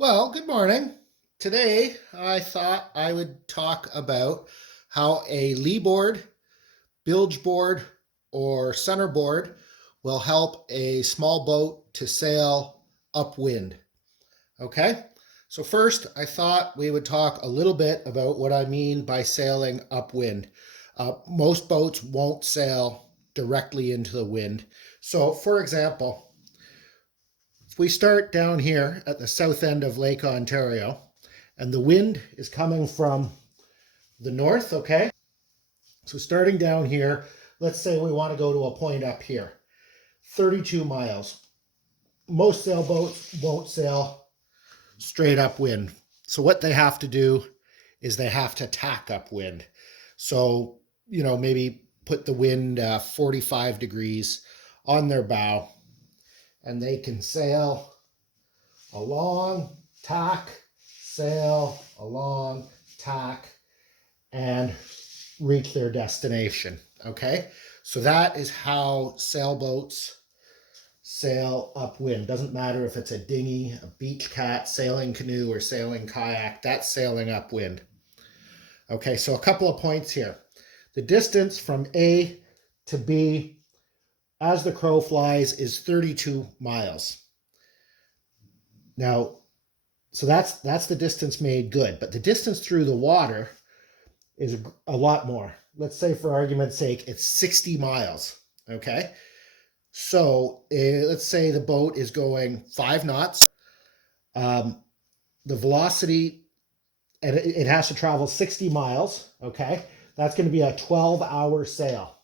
Well, good morning. Today, I thought I would talk about how a lee board, bilge board, or centerboard will help a small boat to sail upwind. Okay? So, first, I thought we would talk a little bit about what I mean by sailing upwind. Most boats won't sail directly into the wind. So, for example, if we start down here at the south end of Lake Ontario, and the wind is coming from the north, okay? So starting down here, let's say we want to go to a point up here, 32 miles. Most sailboats won't sail straight upwind. So what they have to do is they have to tack upwind. So, maybe put the wind 45 degrees on their bow, and they can sail along, tack, sail along, tack, and reach their destination. Okay, so that is how sailboats sail upwind. Doesn't matter if it's a dinghy, a beach cat, sailing canoe, or sailing kayak, that's sailing upwind. Okay, so a couple of points here. The distance from A to B as the crow flies is 32 miles. Now, so that's the distance made good, but the distance through the water is a lot more. Let's say, for argument's sake, it's 60 miles. Okay, so let's say the boat is going 5 knots. The velocity, and it has to travel 60 miles. Okay, that's going to be a 12-hour sail.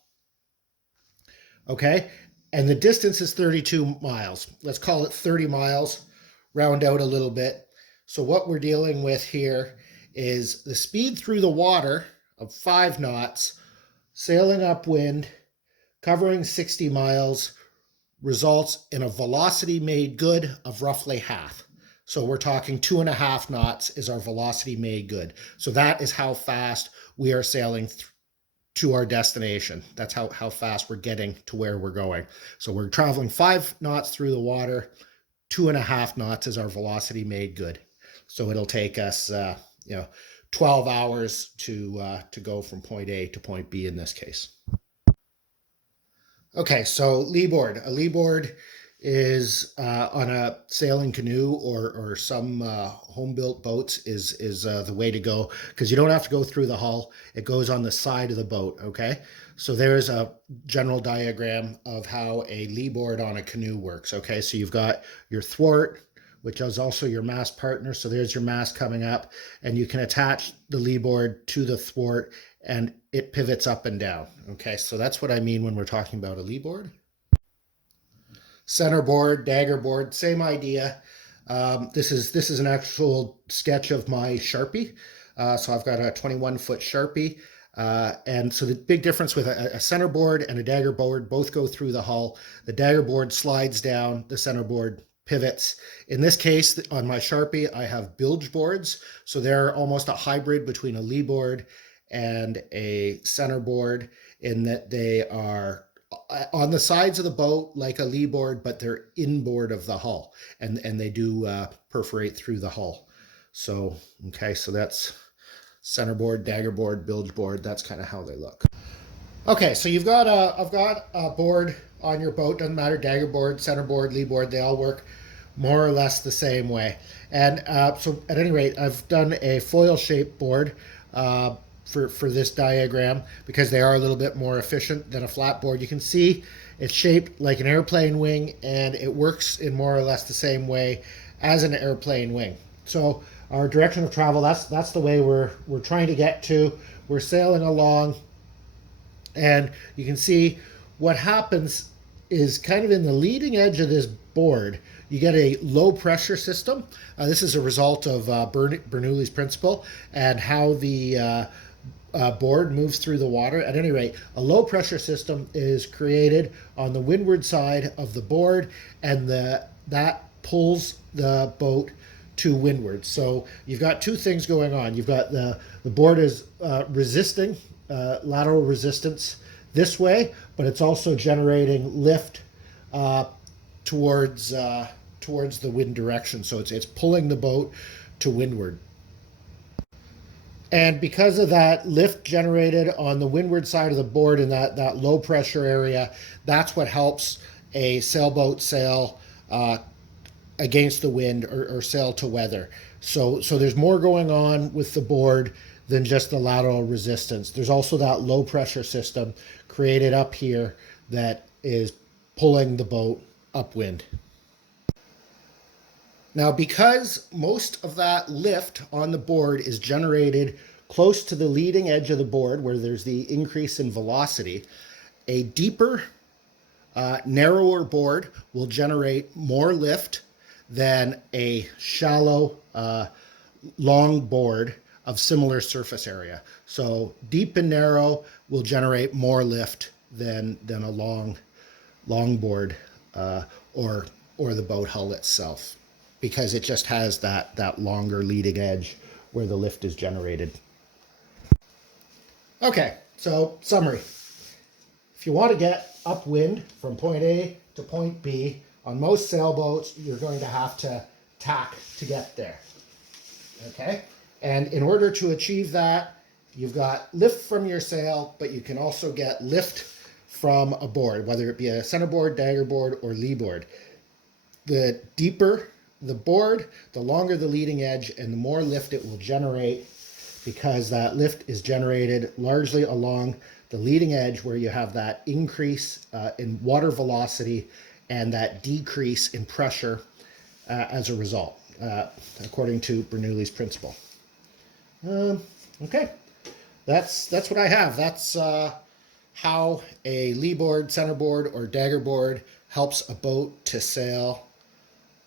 Okay, and the distance is 32 miles. Let's call it 30 miles, round out a little bit. So what we're dealing with here is the speed through the water of 5 knots, sailing upwind, covering 60 miles, results in a velocity made good of roughly half. So we're talking 2.5 knots is our velocity made good. So that is how fast we are sailing to our destination. That's how fast we're getting to where we're going. So we're traveling 5 knots through the water, 2.5 knots is our velocity made good. So it'll take us, 12 hours to go from point A to point B in this case. Okay, so lee board. A lee board is on a sailing canoe or some home-built boats is the way to go, because you don't have to go through the hull. It goes on the side of the boat, okay? So there's a general diagram of how a lee board on a canoe works, okay? So you've got your thwart, which is also your mast partner. So there's your mast coming up, and you can attach the lee board to the thwart, and it pivots up and down, okay? So that's what I mean when we're talking about a lee board. Centerboard, dagger board, same idea. This is an actual sketch of my Sharpie. So I've got a 21-foot Sharpie. And so the big difference with a centerboard and a dagger board, both go through the hull. The dagger board slides down, the centerboard pivots. In this case, on my Sharpie, I have bilge boards. So they're almost a hybrid between a lee board and a centerboard, in that they are on the sides of the boat like a lee board, but they're inboard of the hull, and they do perforate through the hull. So, okay, so that's centerboard, dagger board, bilge board. That's kind of how they look. Okay, so I've got a board on your boat. Doesn't matter, dagger board, centerboard, lee board, they all work more or less the same way. And so at any rate, I've done a foil-shaped board for this diagram, because they are a little bit more efficient than a flat board. You can see it's shaped like an airplane wing, and it works in more or less the same way as an airplane wing. So our direction of travel, that's the way we're trying to get to. We're sailing along, and you can see what happens is kind of in the leading edge of this board, you get a low pressure system. This is a result of Bernoulli's principle and how the board moves through the water. At any rate, a low pressure system is created on the windward side of the board, and that pulls the boat to windward. So you've got two things going on. You've got the board is resisting lateral resistance this way, but it's also generating lift towards towards the wind direction. So it's pulling the boat to windward. And because of that lift generated on the windward side of the board in that low pressure area, that's what helps a sailboat sail against the wind or sail to weather. So there's more going on with the board than just the lateral resistance. There's also that low pressure system created up here that is pulling the boat upwind. Now, because most of that lift on the board is generated close to the leading edge of the board where there's the increase in velocity, a deeper, narrower board will generate more lift than a shallow, long board of similar surface area. So deep and narrow will generate more lift than a long board or the boat hull itself, because it just has that longer leading edge where the lift is generated. Okay, so summary. If you want to get upwind from point A to point B, on most sailboats, you're going to have to tack to get there. Okay? And in order to achieve that, you've got lift from your sail, but you can also get lift from a board, whether it be a centerboard, dagger board, or lee board. The deeper the board, the longer the leading edge, and the more lift it will generate, because that lift is generated largely along the leading edge where you have that increase in water velocity and that decrease in pressure as a result, according to Bernoulli's principle. Okay, that's what I have. That's how a lee board, centerboard, or dagger board helps a boat to sail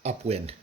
upwind.